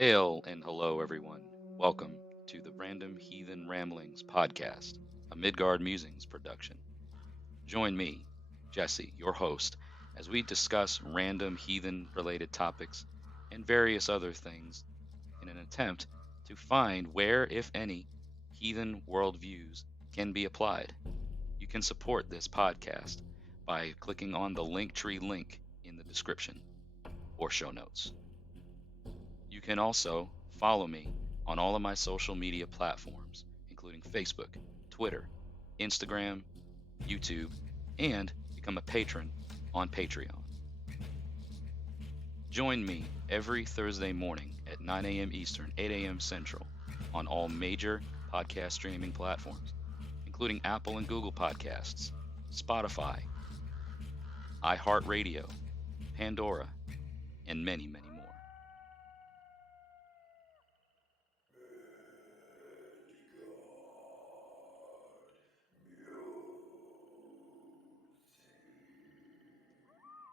Hail and hello, everyone. Welcome to the Random Heathen Ramblings podcast, a Midgard Musings production. Join me, Jesse, your host, as we discuss random heathen related topics and various other things in an attempt to find where, if any, heathen worldviews can be applied. You can support this podcast by clicking on the Linktree link in the description or show notes. You can also follow me on all of my social media platforms, including Facebook, Twitter, Instagram, YouTube, and become a patron on Patreon. Join me every Thursday morning at 9 a.m. Eastern, 8 a.m. Central on all major podcast streaming platforms, including Apple and Google Podcasts, Spotify, iHeartRadio, Pandora, and many, many more.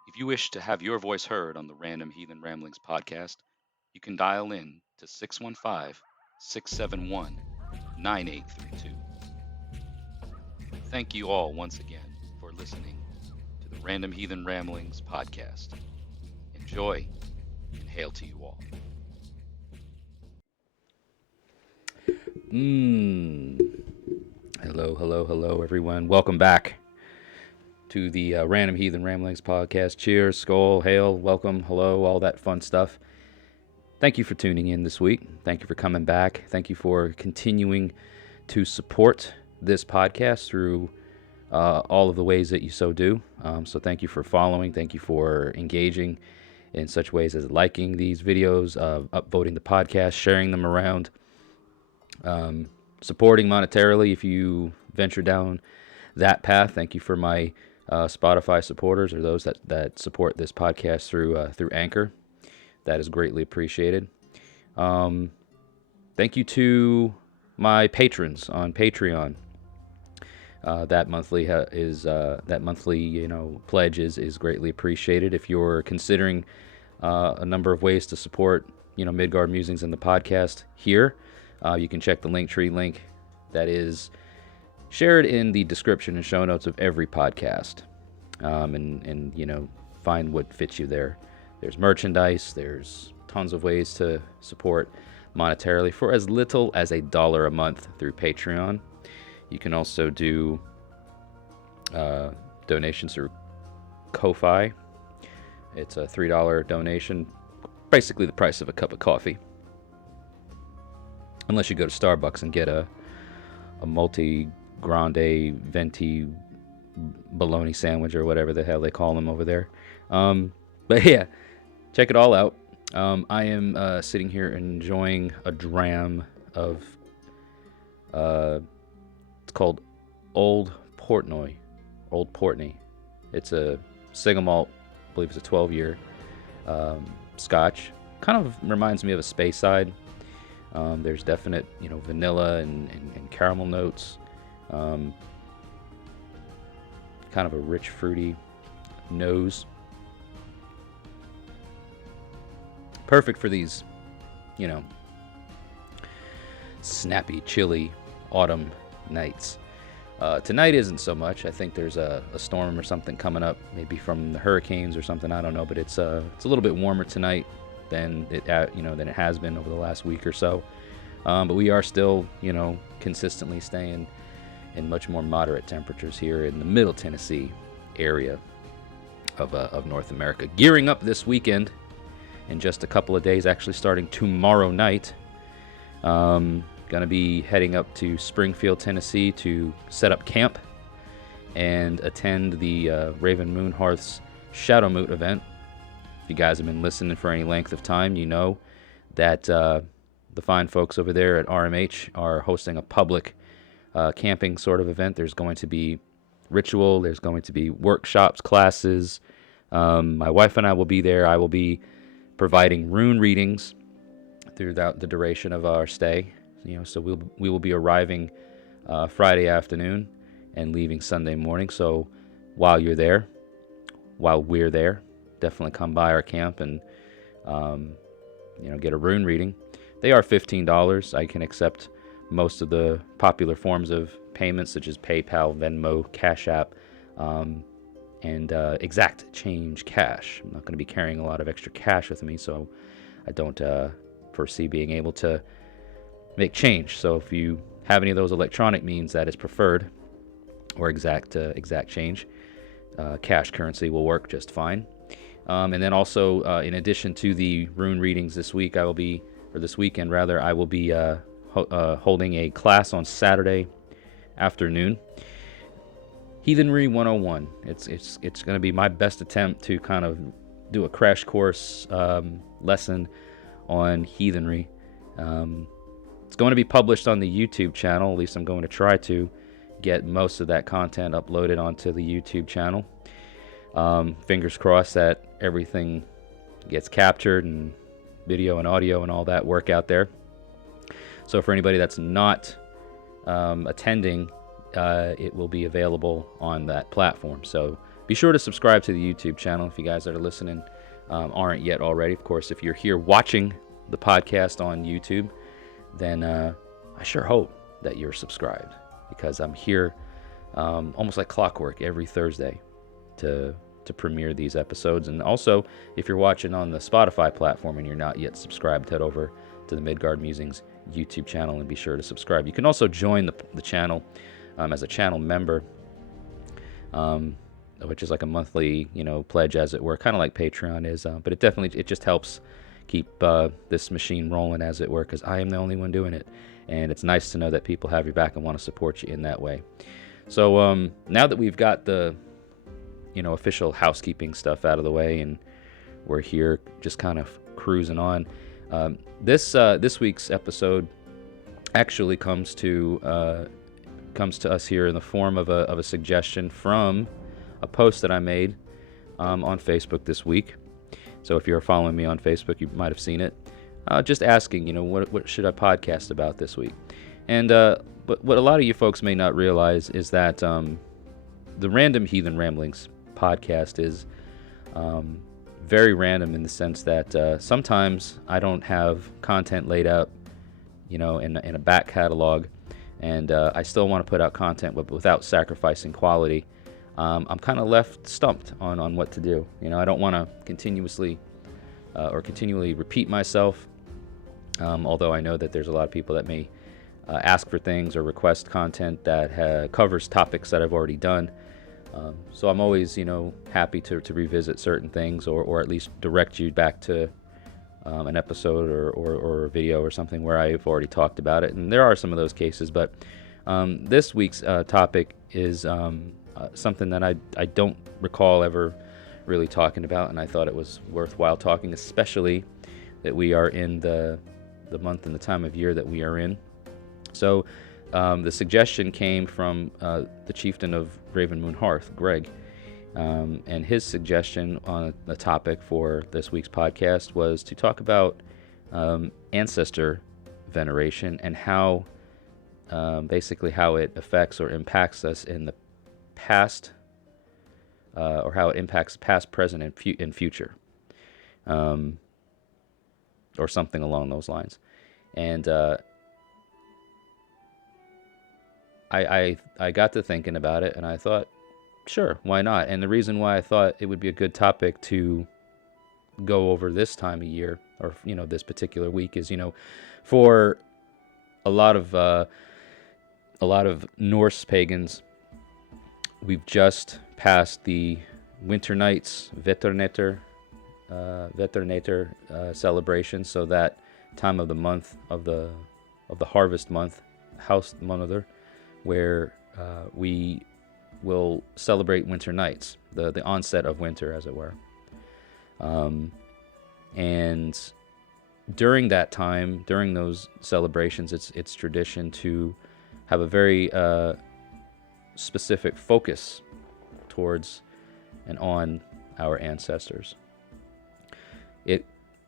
If you wish to have your voice heard on the Random Heathen Ramblings podcast, you can dial in to 615-671-9832. Thank you all once again for listening to the Random Heathen Ramblings podcast. Enjoy and hail to you all. Hello, everyone. Welcome back to the Random Heathen Ramblings podcast. Cheers, skull, hail, welcome, hello, all that fun stuff. Thank you for tuning in this week. Thank you for coming back. Thank you for continuing to support this podcast through all of the ways that you so do. So thank you for following. Thank you for engaging in such ways as liking these videos, upvoting the podcast, sharing them around, supporting monetarily if you venture down that path. Thank you for my Spotify supporters, or those that support this podcast through Anchor. That is greatly appreciated. Thank you to my patrons on Patreon. That monthly pledge is greatly appreciated. If you're considering a number of ways to support Midgard Musings and the podcast here, you can check the Linktree link that is shared in the description and show notes of every podcast, and find what fits you there. There's merchandise. There's tons of ways to support monetarily for as little as $1 a month through Patreon. You can also do donations through Ko-Fi. It's a $3 donation, basically the price of a cup of coffee, unless you go to Starbucks and get a multi-grande venti bologna sandwich or whatever the hell they call them over there. But yeah, check it all out. I am sitting here enjoying a dram of it's called Old Portnoy. It's a single malt, I believe it's a 12-year Scotch. Kind of reminds me of a Speyside. There's definite, vanilla and caramel notes. Kind of a rich, fruity nose. Perfect for these, snappy, chilly autumn nights. Tonight isn't so much. I think there's a storm or something coming up, maybe from the hurricanes or something. I don't know, but it's a little bit warmer tonight than it has been over the last week or so. But we are still, consistently staying in much more moderate temperatures here in the Middle Tennessee area of North America. Gearing up this weekend in just a couple of days, actually starting tomorrow night. Going to be heading up to Springfield, Tennessee to set up camp and attend the Raven Moonhearth's Shadow Moot event. If you guys have been listening for any length of time, you know that the fine folks over there at RMH are hosting a public camping sort of event. There's going to be ritual, there's going to be workshops, classes. My wife and I will be there. I will be providing rune readings throughout the duration of our stay. So we will be arriving Friday afternoon and leaving Sunday morning. So while we're there, definitely come by our camp and get a rune reading. They are $15. I can accept most of the popular forms of payments, such as PayPal, Venmo, Cash App, and Exact Change Cash. I'm not going to be carrying a lot of extra cash with me, so I don't foresee being able to make change. So if you have any of those electronic means, that is preferred, or exact change, cash currency will work just fine. And then also, in addition to the rune readings this weekend, I will be holding a class on Saturday afternoon. Heathenry 101. It's going to be my best attempt to kind of do a crash course lesson on heathenry. It's going to be published on the YouTube channel. At least I'm going to try to get most of that content uploaded onto the YouTube channel. Fingers crossed that everything gets captured, and video and audio and all that work out there. So for anybody that's not attending, it will be available on that platform. So be sure to subscribe to the YouTube channel if you guys that are listening aren't yet already. Of course, if you're here watching the podcast on YouTube, then I sure hope that you're subscribed, because I'm here almost like clockwork every Thursday to premiere these episodes. And also, if you're watching on the Spotify platform and you're not yet subscribed, head over to the Midgard Musings YouTube channel and be sure to subscribe. You can also join the channel as a channel member, which is like a monthly pledge, as it were, kind of like Patreon is, but it just helps keep this machine rolling, as it were, because I am the only one doing it, and it's nice to know that people have your back and want to support you in that way. So now that we've got the official housekeeping stuff out of the way, and we're here just kind of cruising on, this week's episode actually comes to us here in the form of a suggestion from a post that I made on Facebook this week. So if you're following me on Facebook, you might have seen it. Just asking, what should I podcast about this week? And but what a lot of you folks may not realize is that the Random Heathen Ramblings podcast is very random, in the sense that sometimes I don't have content laid out, in a back catalog, and I still want to put out content, but without sacrificing quality. I'm kind of left stumped on what to do. I don't want to continually repeat myself, although I know that there's a lot of people that may ask for things or request content that covers topics that I've already done. So I'm always, happy to revisit certain things, or at least direct you back to an episode or a video or something where I've already talked about it. And there are some of those cases, but this week's topic is something that I don't recall ever really talking about, and I thought it was worthwhile talking, especially that we are in the month and the time of year that we are in. So the suggestion came from the chieftain of Raven Moon Hearth, Greg, and his suggestion on the topic for this week's podcast was to talk about Ancestor veneration, and how basically how it affects or impacts us in the past, or how it impacts past, present, and future, or something along those lines. And I got to thinking about it, and I thought, sure, why not? And the reason why I thought it would be a good topic to go over this time of year, or this particular week, is for a lot of Norse pagans, we've just passed the Winter Nights Veternator celebration. So that time of the month of the harvest month, House Monitor, where we will celebrate Winter Nights, the onset of winter, as it were. And during that time, during those celebrations, it's tradition to have a very specific focus towards and on our ancestors. It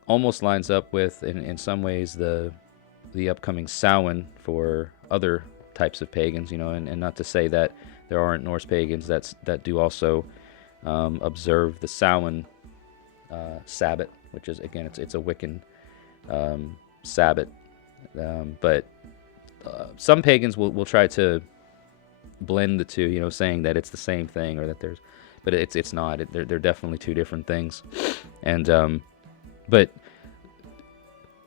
almost lines up with, in some ways, the upcoming Samhain for other types of pagans, and not to say that there aren't Norse pagans that do also observe the Samhain Sabbath, which is, again, it's a Wiccan Sabbath. But some pagans will try to blend the two, saying that it's the same thing, or that but it's not. They're definitely two different things. And but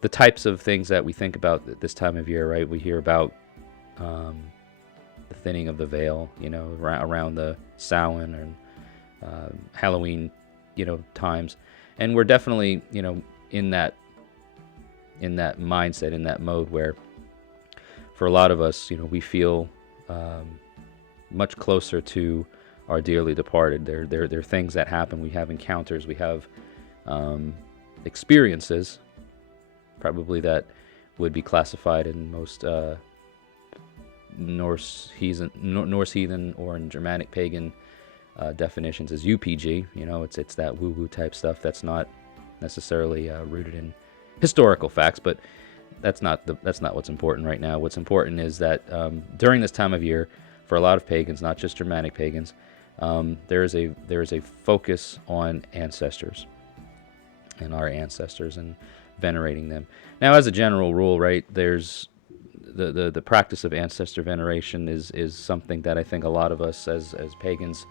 the types of things that we think about at this time of year, right? We hear about the thinning of the veil, around the Samhain and Halloween, times, and we're definitely, in that mindset, in that mode where, for a lot of us, we feel much closer to our dearly departed. There are things that happen. We have encounters. We have experiences, probably, that would be classified in most Norse heathen or in Germanic pagan definitions as UPG. It's that woo-woo type stuff that's not necessarily rooted in historical facts, but that's not what's important right now. What's important is that during this time of year, for a lot of pagans, not just Germanic pagans, there is a focus on ancestors and our ancestors and venerating them. Now, as a general rule, right, there's the practice of ancestor veneration is something that I think a lot of us as pagans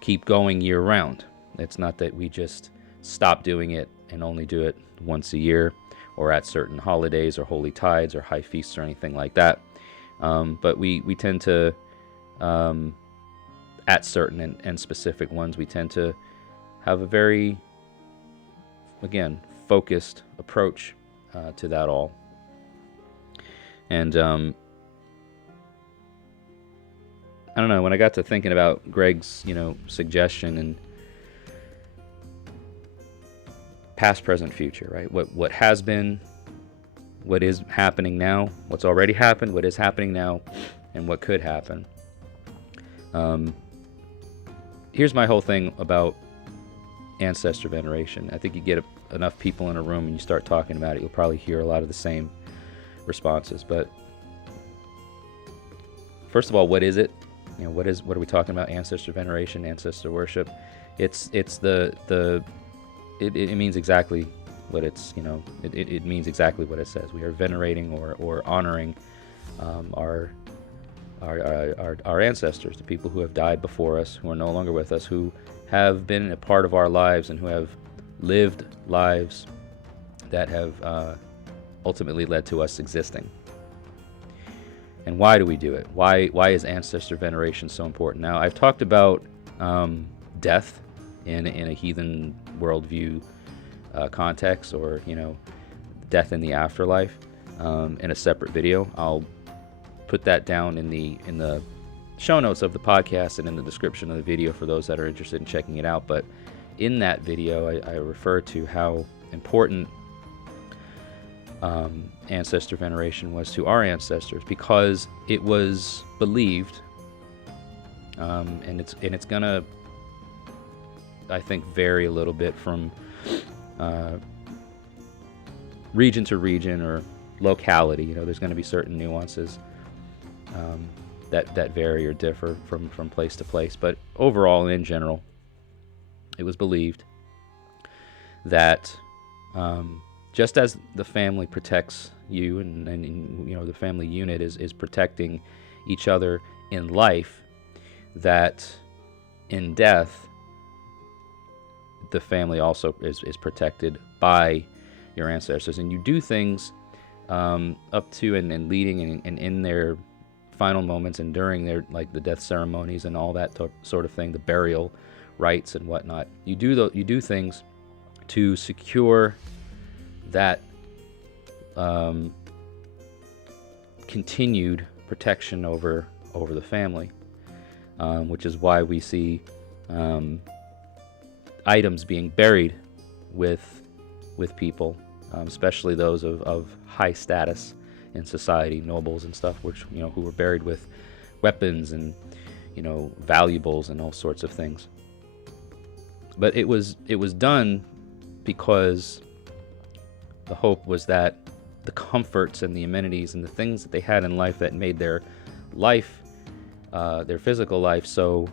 keep going year round. It's not that we just stop doing it and only do it once a year, or at certain holidays or holy tides or high feasts or anything like that. But we tend to, at certain and specific ones, we tend to have a very, again, focused approach to that all. And I don't know, when I got to thinking about Greg's, suggestion and past, present, future, right? What has been, what is happening now, what's already happened, what is happening now, and what could happen. Here's my whole thing about ancestor veneration. I think you get enough people in a room and you start talking about it, you'll probably hear a lot of the same responses. But first of all, what is it? What are we talking about? Ancestor veneration, ancestor worship. It means exactly what it means exactly what it says. We are venerating or honoring our ancestors, the people who have died before us, who are no longer with us, who have been a part of our lives and who have lived lives that have ultimately led to us existing. And why do we do it? Why is ancestor veneration so important? Now, I've talked about death in a heathen worldview context, or death in the afterlife, in a separate video. I'll put that down in the show notes of the podcast and in the description of the video for those that are interested in checking it out. But in that video, I refer to how important ancestor veneration was to our ancestors, because it was believed, and it's gonna, I think, vary a little bit from region to region or locality. There's going to be certain nuances that vary or differ from place to place. But overall, in general, it was believed that just as the family protects you, and the family unit is protecting each other in life, that in death, the family also is protected by your ancestors. And you do things up to and leading and in their final moments and during their, like, the death ceremonies and all that sort of thing, the burial rites and whatnot. You do things to secure that continued protection over the family, which is why we see items being buried with people, especially those of high status in society, nobles and stuff, which who were buried with weapons and valuables and all sorts of things. But it was done because the hope was that the comforts and the amenities and the things that they had in life that made their life, their physical life, so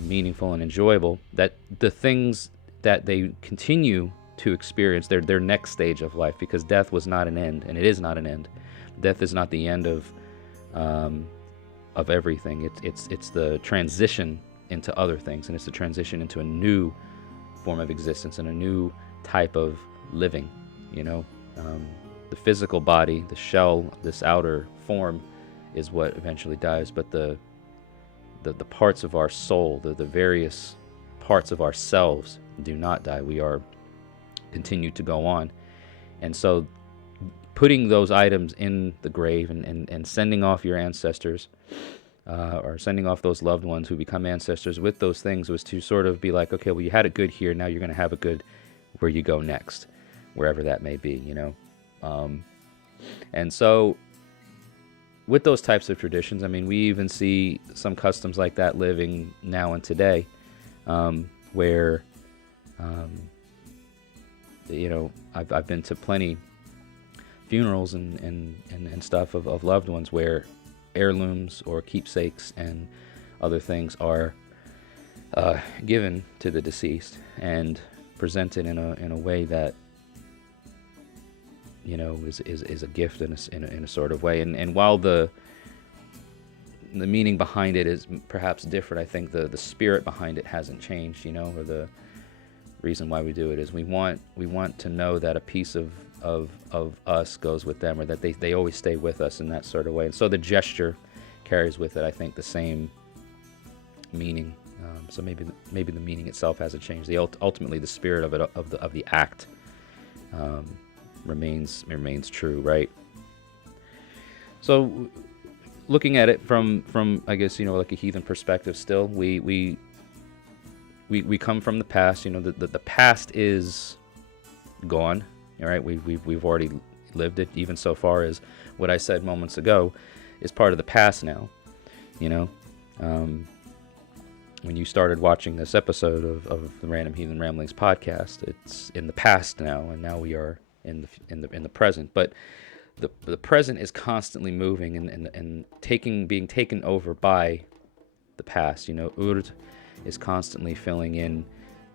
meaningful and enjoyable, that the things that they continue to experience their next stage of life, because death was not an end, and it is not an end. Death is not the end of everything. It's the transition into other things, and it's the transition into a new form of existence and a new type of living. The physical body, the shell, this outer form, is what eventually dies, but the parts of our soul, the various parts of ourselves, do not die. We are continue to go on. And so putting those items in the grave and sending off your ancestors, or sending off those loved ones who become ancestors with those things, was to sort of be like, okay, well, you had it good here, now you're going to have it good where you go next, wherever that may be, and so with those types of traditions, I mean, we even see some customs like that living now and today, where I've been to plenty funerals and stuff of loved ones where heirlooms or keepsakes and other things are given to the deceased and presented in a way that is a gift in a sort of way. And while the meaning behind it is perhaps different, I think the spirit behind it hasn't changed, or the reason why we do it is we want to know that a piece of us goes with them, or that they always stay with us in that sort of way. And so the gesture carries with it, I think, the same meaning. So maybe the meaning itself hasn't changed. Ultimately, the spirit of it, of the act, remains true, right? So looking at it from I guess like a heathen perspective, still we come from the past. The past is gone. All right, we've already lived it. Even so far as what I said moments ago is part of the past now. When you started watching this episode of the Random Heathen Ramblings podcast, it's in the past now, and now we are in the present. But the present is constantly moving and being taken over by the past. Urd is constantly filling in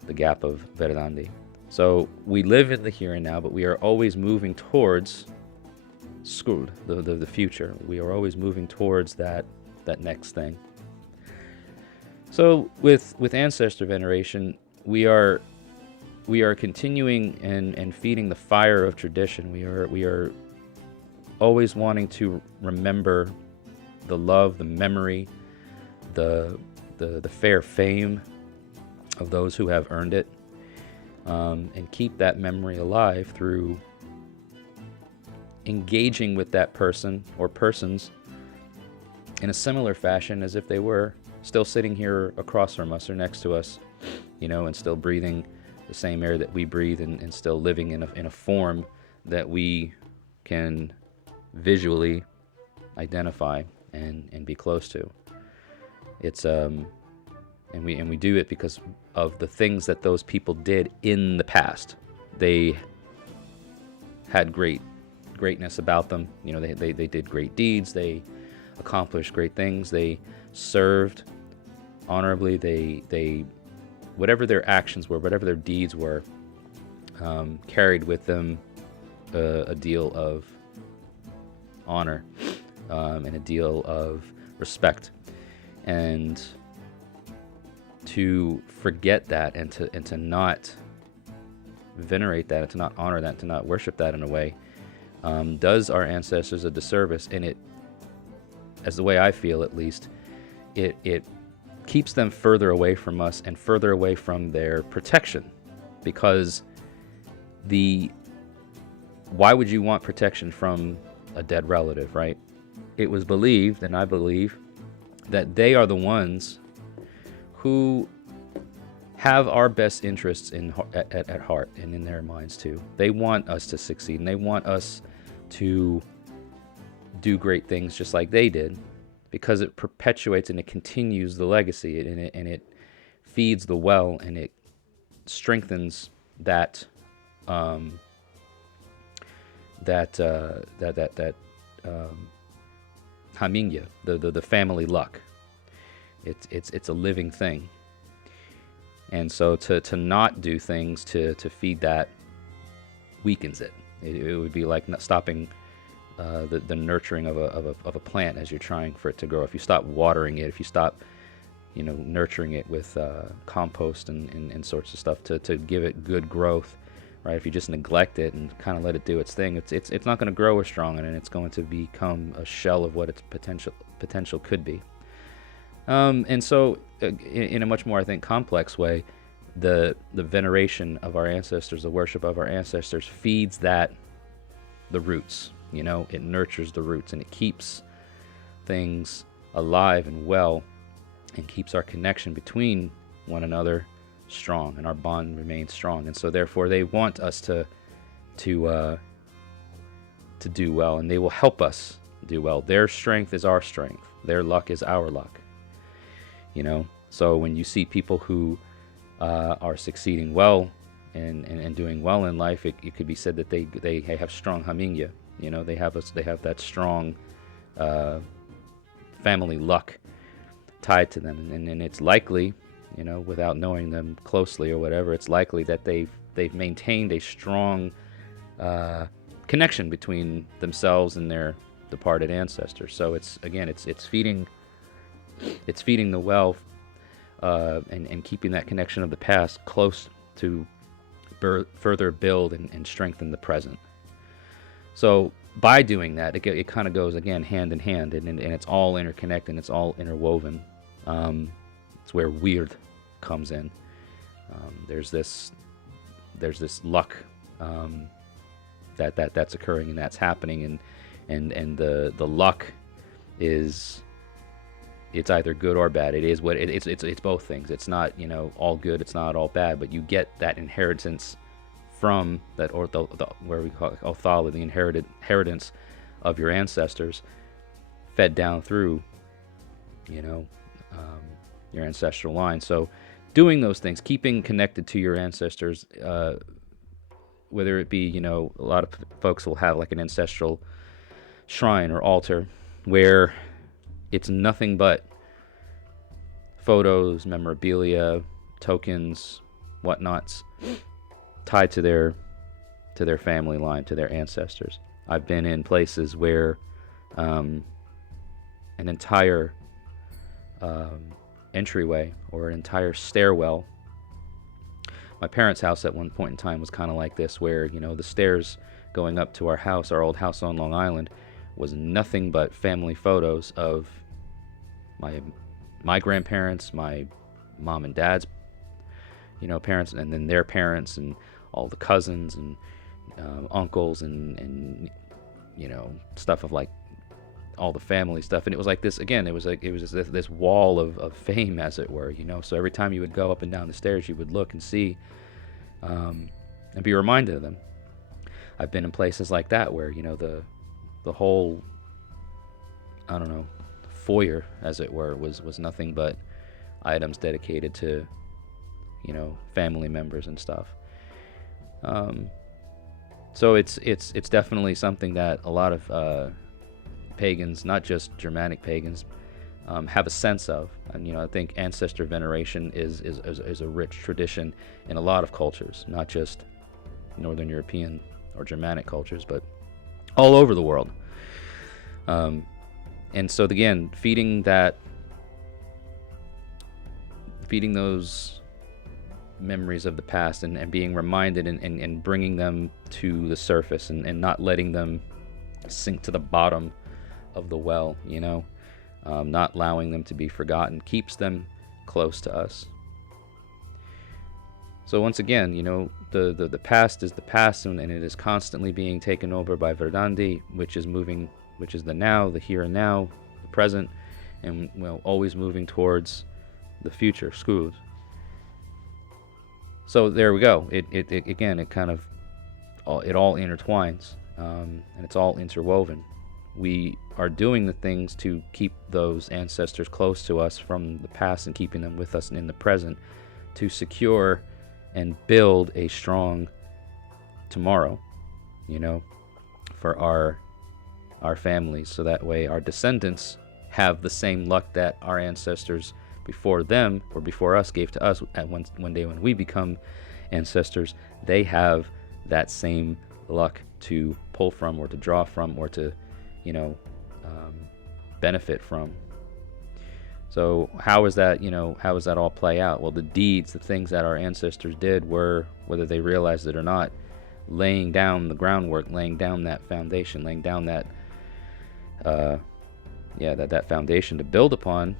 the gap of Verdandi. So we live in the here and now, but we are always moving towards Skrud, the future. We are always moving towards that next thing. So with Ancestor Veneration, we are continuing and feeding the fire of tradition. We are always wanting to remember the love, the memory, the fair fame of those who have earned it, and keep that memory alive through engaging with that person or persons in a similar fashion as if they were still sitting here across from us or next to us, and still breathing the same air that we breathe, and still living in a form that we can visually identify and be close to. It's and we do it because of the things that those people did in the past. They had greatness about them. They did great deeds. They accomplished great things. They served honorably. They whatever their actions were, whatever their deeds were, carried with them a deal of honor, and a deal of respect. And to forget that, and to not venerate that, and to not honor that, to not worship that in a way, does our ancestors a disservice. And it, as the way I feel at least, it keeps them further away from us and further away from their protection. Because why would you want protection from a dead relative, right? It was believed, and I believe, that they are the ones who have our best interests at heart and in their minds too. They want us to succeed, and they want us to do great things just like they did, because it perpetuates and it continues the legacy, and it feeds the well, and it strengthens that Haminya, the family luck. It's a living thing. And so to not do things to feed that weakens it. It would be like not stopping the nurturing of a plant as you're trying for it to grow. If you stop watering it, if you stop nurturing it with compost and sorts of stuff to give it good growth, right? If you just neglect it and kind of let it do its thing, it's not going to grow as strong, and it's going to become a shell of what its potential could be. And so, in a much more, I think, complex way, the veneration of our ancestors, the worship of our ancestors, feeds the roots. It nurtures the roots, and it keeps things alive and well, and keeps our connection between one another strong, and our bond remains strong. And so therefore they want us to do well, and they will help us do well. Their strength is our strength. Their luck is our luck. So when you see people who are succeeding well and doing well in life, it could be said that they have strong hamingya. They have that strong family luck tied to them, and it's likely, without knowing them closely or whatever, it's likely that they've maintained a strong connection between themselves and their departed ancestors. So it's feeding the well, and keeping that connection of the past close to further build and strengthen the present. So by doing that, it kind of goes, again, hand in hand, and it's all interconnected, and it's all interwoven. It's where weird comes in. There's this luck that's occurring, and that's happening, and the luck is, it's either good or bad. It is what it's both things. It's not all good. It's not all bad. But you get that inheritance from that, or the where we call it Othala, the inheritance of your ancestors, fed down through your ancestral line. So doing those things, keeping connected to your ancestors, whether it be a lot of folks will have like an ancestral shrine or altar where it's nothing but photos, memorabilia, tokens, whatnots tied to their family line, to their ancestors. I've been in places where an entire entryway or an entire stairwell. My parents' house at one point in time was kind of like this, where the stairs going up to our house, our old house on Long Island, was nothing but family photos of my grandparents, my mom and dad's parents, and then their parents, and all the cousins and uncles and stuff of like all the family stuff. And it was like this, again, it was just this wall of fame, as it were. So every time you would go up and down the stairs, you would look and see and be reminded of them. I've been in places like that where the whole, I don't know, foyer, as it were, was nothing but items dedicated to family members and stuff. So it's definitely something that a lot of pagans, not just Germanic pagans, have a sense of. And I think ancestor veneration is a rich tradition in a lot of cultures, not just Northern European or Germanic cultures, but all over the world. And so again, feeding those memories of the past, and being reminded, and bringing them to the surface, and not letting them sink to the bottom of the well, not allowing them to be forgotten, keeps them close to us. So once again, the past is the past, and it is constantly being taken over by Verdandi, which is the now, the here and now, the present, and always moving towards the future, Skud. So there we go. It again, it kind of all intertwines, and it's all interwoven. We are doing the things to keep those ancestors close to us from the past, and keeping them with us in the present, to secure and build a strong tomorrow, for our families, so that way our descendants have the same luck that our ancestors before them or before us gave to us. At one day when we become ancestors, they have that same luck to pull from, or to draw from, or to, you know, benefit from. So how is that, you know, how does that all play out? Well, the deeds, the things that our ancestors did were, whether they realized it or not, laying down the groundwork, laying down that foundation, laying down that, that foundation to build upon.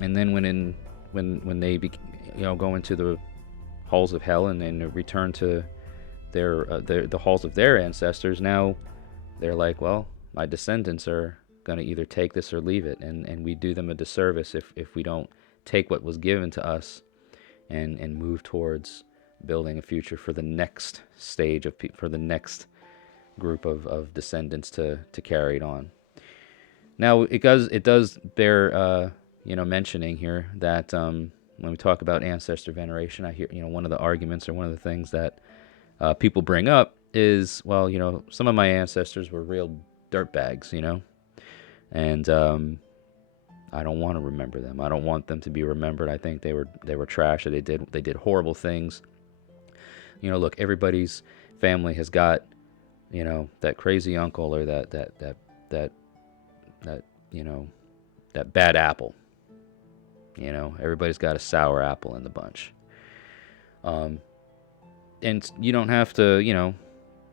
And then when they go into the halls of hell and then return to the halls of their ancestors, now they're like, well, my descendants are going to either take this or leave it, and we do them a disservice if we don't take what was given to us and move towards building a future for the next stage of for the next group of descendants to carry it on. Now it does bear mentioning here that when we talk about ancestor veneration, I hear, one of the arguments, or one of the things that people bring up is, well, some of my ancestors were real dirtbags, and I don't want to remember them. I don't want them to be remembered. I think they were trash. Or they did horrible things. Look, everybody's family has got, that crazy uncle, or that bad apple. Everybody's got a sour apple in the bunch. And you don't have to,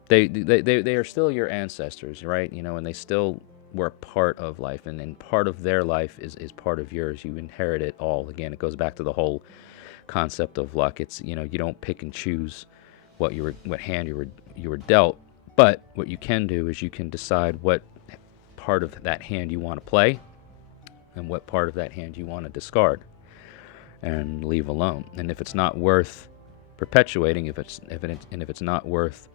they are still your ancestors, right? And they still were part of life, and part of their life is part of yours. You inherit it all. Again, it goes back to the whole concept of luck. It's, you don't pick and choose what hand you were dealt, but what you can do is you can decide what part of that hand you want to play and what part of that hand you want to discard and leave alone. And if it's not worth perpetuating, if it's not worth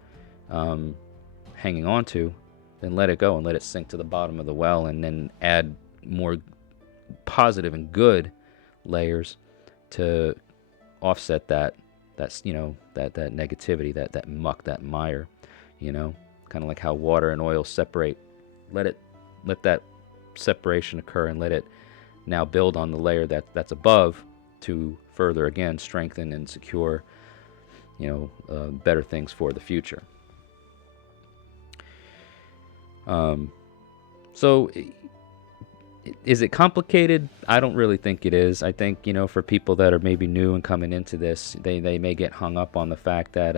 hanging on to, then let it go and let it sink to the bottom of the well, and then add more positive and good layers to offset that negativity, that muck, that mire, kind of like how water and oil separate. Let that separation occur, and let it now build on the layer that's above to further, again, strengthen and secure better things for the future. So is it complicated? I don't really think it is. I think, for people that are maybe new and coming into this, they may get hung up on the fact that,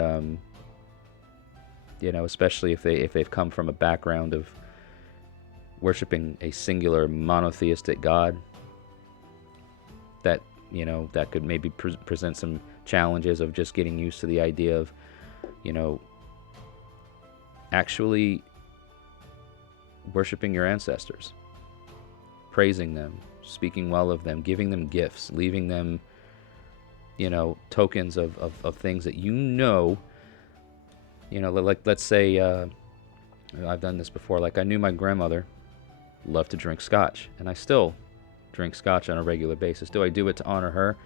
especially if they've come from a background of worshiping a singular monotheistic God, that, that could maybe present some challenges of just getting used to the idea of, actually worshiping your ancestors, praising them, speaking well of them, giving them gifts, leaving them, tokens of things that like, let's say, I've done this before. Like, I knew my grandmother loved to drink scotch, and I still drink scotch on a regular basis. Do I do it to honor her?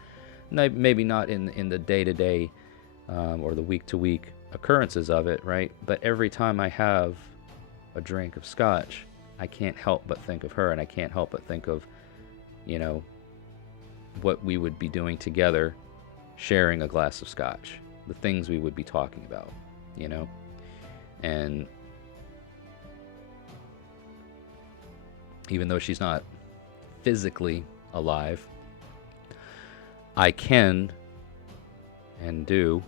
No, maybe not in the day-to-day or the week-to-week occurrences of it, right? But every time I have a drink of scotch, I can't help but think of her, and I can't help but think of, what we would be doing together, sharing a glass of scotch, the things we would be talking about, and even though she's not physically alive, I can and do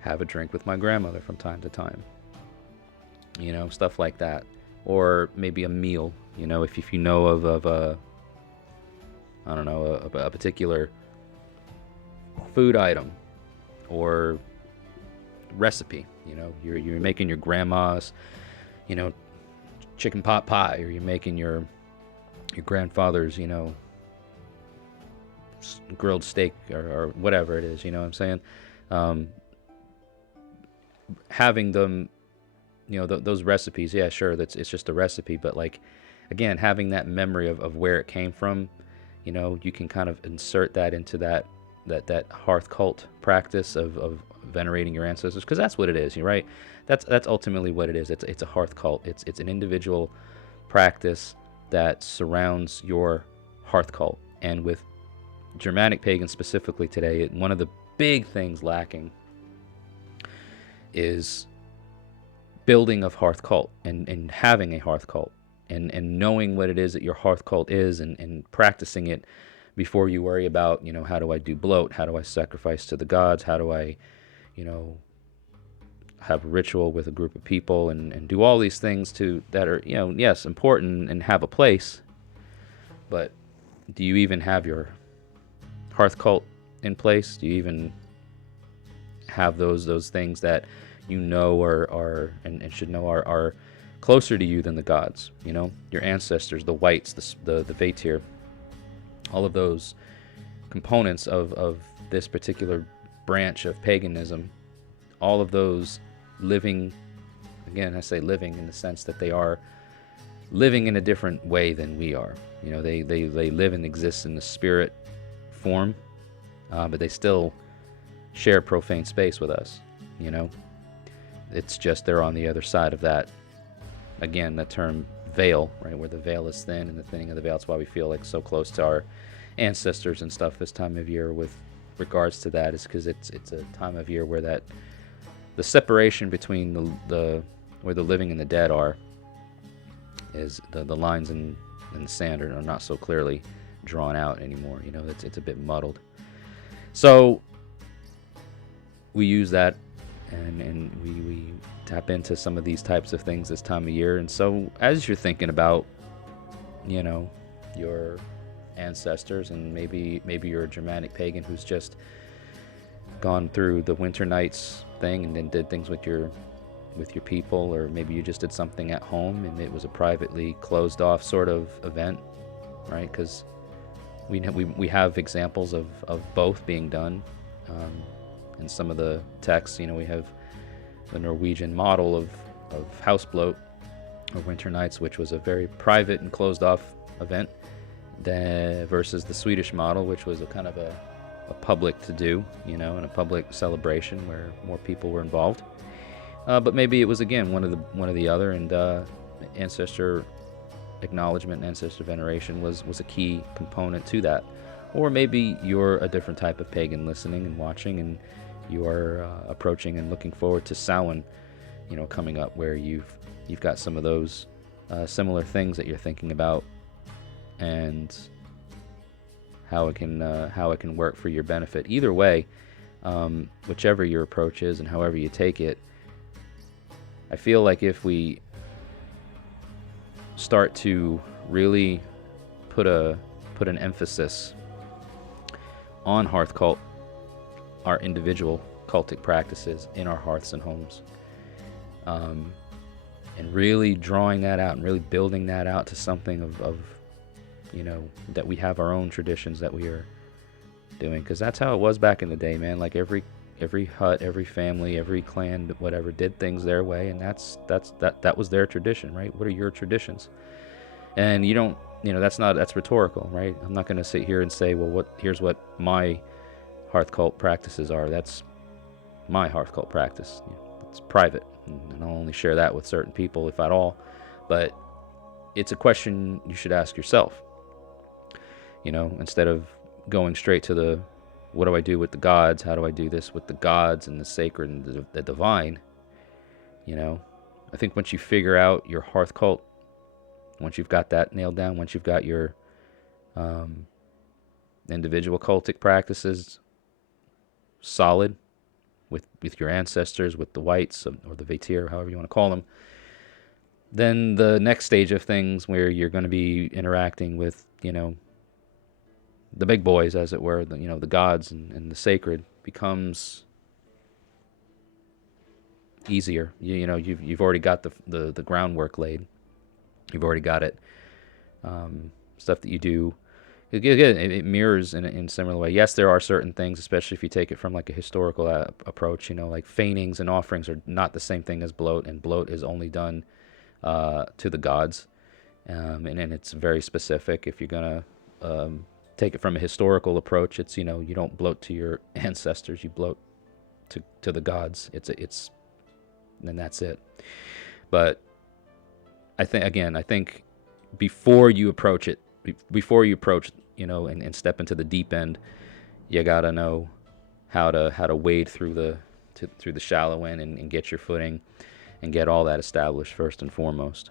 have a drink with my grandmother from time to time. Stuff like that. Or maybe a meal, if you know of a particular food item or recipe. You're making your grandma's, chicken pot pie, or you're making your grandfather's, grilled steak, or whatever it is, what I'm saying? Having them, those recipes, yeah, sure, it's just a recipe, but like, again, having that memory of where it came from, you can kind of insert that into that hearth cult practice of venerating your ancestors, because that's what it is, right? That's ultimately what it is. It's a hearth cult. It's an individual practice that surrounds your hearth cult. And with Germanic pagans specifically today, one of the big things lacking is building a hearth cult and having a hearth cult and knowing what it is that your hearth cult is and practicing it before you worry about, how do I do bloat? How do I sacrifice to the gods? How do I, have a ritual with a group of people and do all these things that are, yes, important and have a place, but do you even have your hearth cult in place? Do you even have those things that are and should know are closer to you than the gods? Your ancestors, the whites, the Vetir, all of those components of this particular branch of paganism, all of those living, again, I say living in the sense that they are living in a different way than we are. They live and exist in the spirit form, but they still share profane space with us. It's just they're on the other side of that. Again, that term veil, right, where the veil is thin and the thinning of the veil. That's why we feel like so close to our ancestors and stuff this time of year with regards to that, is because it's a time of year where the separation between the where the living and the dead are is the lines in the sand are not so clearly drawn out anymore. It's a bit muddled. So we use that and we tap into some of these types of things this time of year. And so as you're thinking about, your ancestors, and maybe you're a Germanic pagan who's just gone through the winter nights thing and then did things with your people, or maybe you just did something at home and it was a privately closed off sort of event, right? Because we have examples of both being done. In some of the texts, we have the Norwegian model of house bloat or winter nights, which was a very private and closed off event, versus the Swedish model, which was a kind of a public to do, and a public celebration where more people were involved. But maybe it was again one of the other, and ancestor acknowledgement and ancestor veneration was a key component to that. Or maybe you're a different type of pagan listening and watching, and you are approaching and looking forward to Samhain, coming up, where you've got some of those similar things that you're thinking about, and how it can work for your benefit. Either way, whichever your approach is and however you take it, I feel like if we start to really put an emphasis on hearth cult, our individual cultic practices in our hearths and homes, and really drawing that out and really building that out to something of that we have our own traditions that we are doing, because that's how it was back in the day, man. Like every hut, every family, every clan, whatever, did things their way, and that was their tradition, right? What are your traditions? And you don't, that's rhetorical, right? I'm not going to sit here and say, well, here's what my hearth cult practices are. That's my hearth cult practice. It's private, and I'll only share that with certain people, if at all. But it's a question you should ask yourself. Instead of going straight to what do I do with the gods? How do I do this with the gods and the sacred and the divine? I think once you figure out your hearth cult, once you've got that nailed down, once you've got your individual cultic practices solid with your ancestors, with the whites or the Vetir, however you want to call them, then the next stage of things, where you're going to be interacting with, the big boys, as it were, the gods and the sacred, becomes easier. You've already got the groundwork laid. You've already got it. Stuff that you do, again, it mirrors in a similar way. Yes, there are certain things, especially if you take it from like a historical approach. Like feightings and offerings are not the same thing as bloat, and bloat is only done to the gods, and it's very specific. If you're gonna take it from a historical approach, it's you don't bloat to your ancestors, you bloat to the gods. It's and that's it. But I think before you approach it, and step into the deep end, you gotta know how to wade through through the shallow end and get your footing and get all that established first and foremost.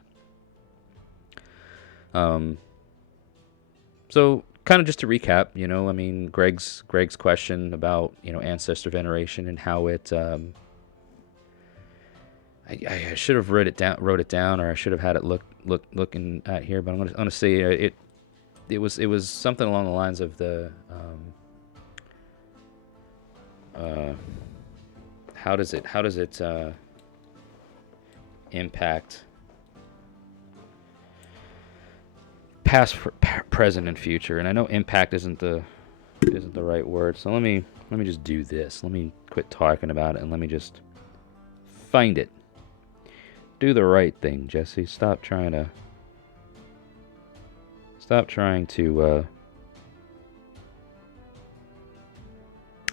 So kind of just to recap, you know, I mean, Greg's question about, you know, ancestor veneration and how it, I should have wrote it down, or I should have had it looking at here, but I'm gonna say it was something along the lines of the, how does it impact past, present, and future. And I know impact isn't the right word, so let me just do this. Let me quit talking about it and let me just find it. Do the right thing, Jesse. Stop trying to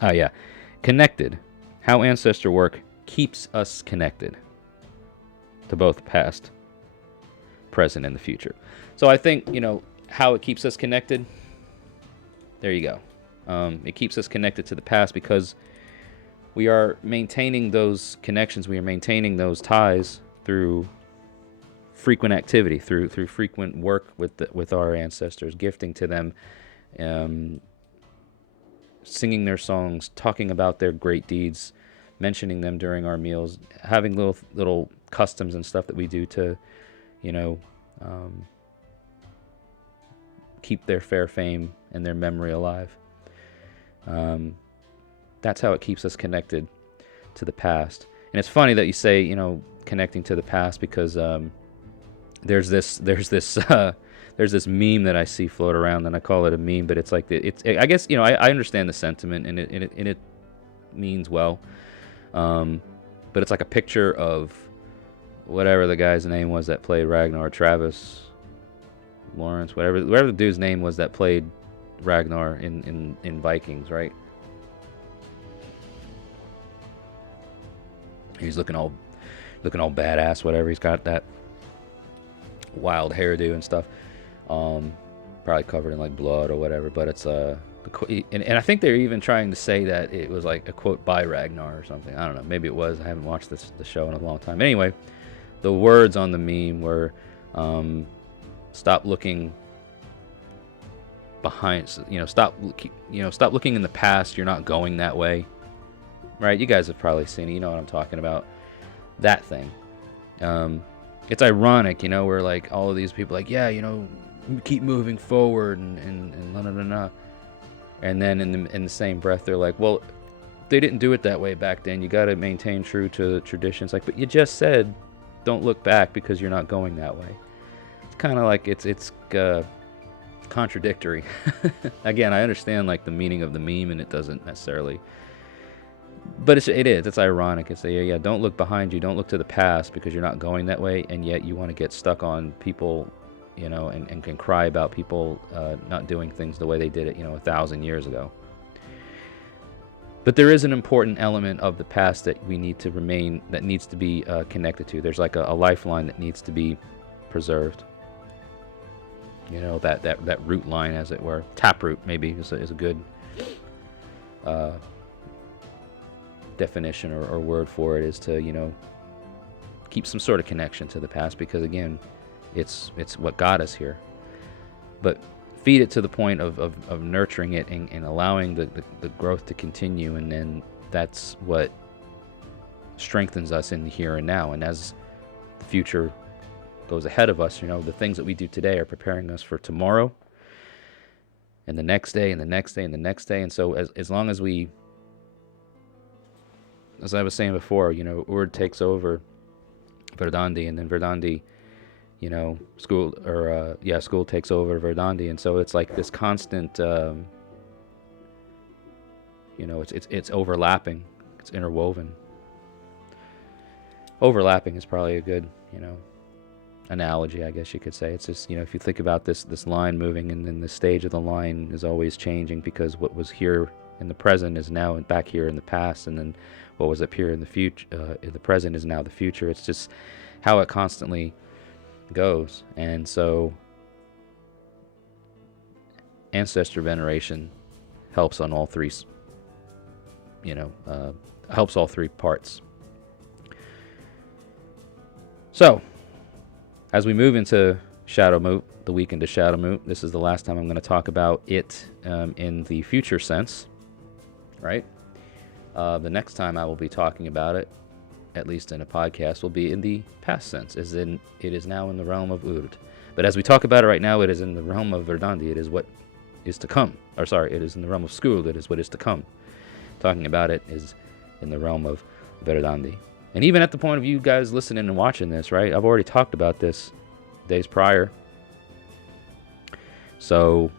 oh yeah, connected. How ancestor work keeps us connected to both past, present, and the future. So I think, you know, how it keeps us connected, there you go. It keeps us connected to the past because we are maintaining those connections, we are maintaining those ties through frequent activity, through frequent work with our ancestors, gifting to them, singing their songs, talking about their great deeds, mentioning them during our meals, having little customs and stuff that we do to, you know, keep their fair fame and their memory alive. That's how it keeps us connected to the past. And it's funny that you say, you know, connecting to the past, because there's this meme that I see float around, and I call it a meme, but it's like I guess, you know, I understand the sentiment, and it means well, but it's like a picture of whatever the guy's name was that played Ragnar, Travis Lawrence, whatever the dude's name was that played Ragnar in Vikings, right? He's looking all badass, whatever. He's got that wild hairdo and stuff, probably covered in like blood or whatever. But it's and I think they're even trying to say that it was like a quote by Ragnar or something. I don't know. Maybe it was. I haven't watched the show in a long time. Anyway, the words on the meme were, "Stop looking behind. You know, stop looking in the past. You're not going that way." Right? You guys have probably seen it. You know what I'm talking about. That thing. It's ironic, you know, where like all of these people like, yeah, you know, keep moving forward and la la la la. And then in the same breath, they're like, well, they didn't do it that way back then. You got to maintain true to the traditions. Like, but you just said, don't look back because you're not going that way. It's kind of like it's contradictory. Again, I understand like the meaning of the meme, and it doesn't necessarily. But it is. It's ironic. It's yeah. Don't look behind you. Don't look to the past because you're not going that way, and yet you want to get stuck on people, you know, and can cry about people not doing things the way they did it, you know, 1,000 years ago. But there is an important element of the past that we need to remain, that needs to be connected to. There's like a lifeline that needs to be preserved. You know, that root line, as it were. Taproot maybe is a good definition or word for it, is to, you know, keep some sort of connection to the past, because again, it's what got us here. But feed it to the point of nurturing it and allowing the growth to continue, and then that's what strengthens us in the here and now. And as the future goes ahead of us, you know, the things that we do today are preparing us for tomorrow and the next day and the next day and the next day. And so as long as we, as I was saying before, you know, Urd takes over Verdandi, and then Verdandi, you know, school takes over Verdandi, and so it's like this constant, you know, it's overlapping, it's interwoven. Overlapping is probably a good, you know, analogy, I guess you could say. It's just, you know, if you think about this line moving, and then the stage of the line is always changing, because what was here in the present is now back here in the past, and then what was up here in the future, in the present, is now the future. It's just how it constantly goes. And so ancestor veneration helps on all three, you know, helps all three parts. So, as we move into Shadowmoot, the week into Shadowmoot, this is the last time I'm going to talk about it in the future sense, right? The next time I will be talking about it, at least in a podcast, will be in the past sense, as in it is now in the realm of Urd. But as we talk about it right now, it is in the realm of Verdandi. It is what is to come. Or sorry, it is in the realm of Skuld. It is what is to come. Talking about it is in the realm of Verdandi. And even at the point of you guys listening and watching this, right? I've already talked about this days prior. So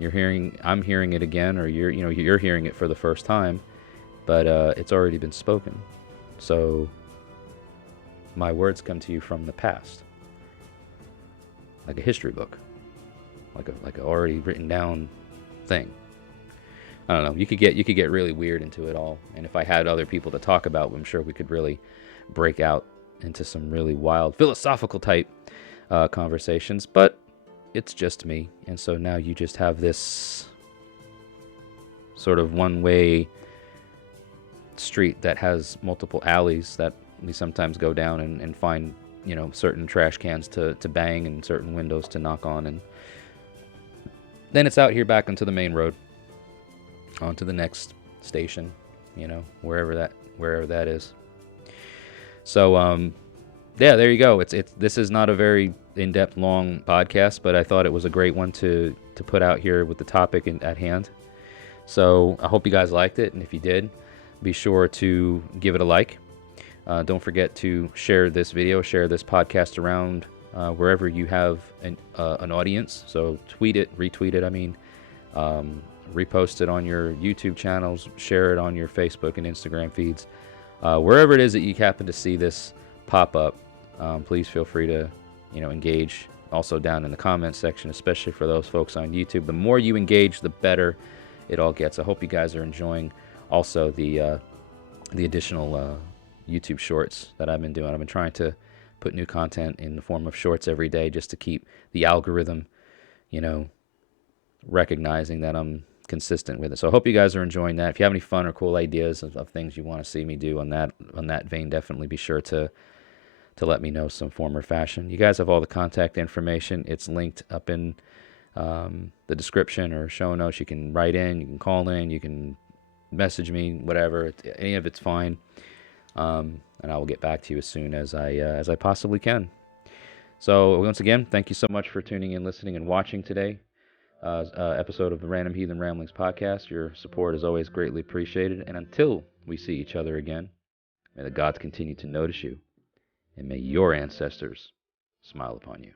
I'm hearing it again, or you're hearing it for the first time, but it's already been spoken. So my words come to you from the past, like a history book, like a already written down thing. I don't know. You could get really weird into it all, and if I had other people to talk about, I'm sure we could really break out into some really wild philosophical type conversations. But it's just me, and so now you just have this sort of one-way street that has multiple alleys that we sometimes go down and find, certain trash cans to bang and certain windows to knock on, and then it's out here back onto the main road, onto the next station, wherever that is. So yeah, there you go. This is not a very in-depth, long podcast, but I thought it was a great one to put out here with the topic at hand. So I hope you guys liked it, and if you did, be sure to give it a like. Don't forget to share this video, share this podcast around wherever you have an audience. So tweet it, retweet it, repost it on your YouTube channels, share it on your Facebook and Instagram feeds. Wherever it is that you happen to see this pop up, please feel free to engage also down in the comments section, especially for those folks on YouTube. The more you engage, the better it all gets. I hope you guys are enjoying also the additional YouTube shorts that I've been doing. I've been trying to put new content in the form of shorts every day just to keep the algorithm, recognizing that I'm consistent with it. So I hope you guys are enjoying that. If you have any fun or cool ideas of things you want to see me do on that vein, definitely be sure to let me know some form or fashion. You guys have all the contact information. It's linked up in the description or show notes. You can write in, you can call in, you can message me, whatever. Any of it's fine, and I will get back to you as soon as I possibly can. So once again, thank you so much for tuning in, listening, and watching today. Episode of the Random Heathen Ramblings podcast. Your support is always greatly appreciated, and until we see each other again, may the gods continue to notice you, and may your ancestors smile upon you.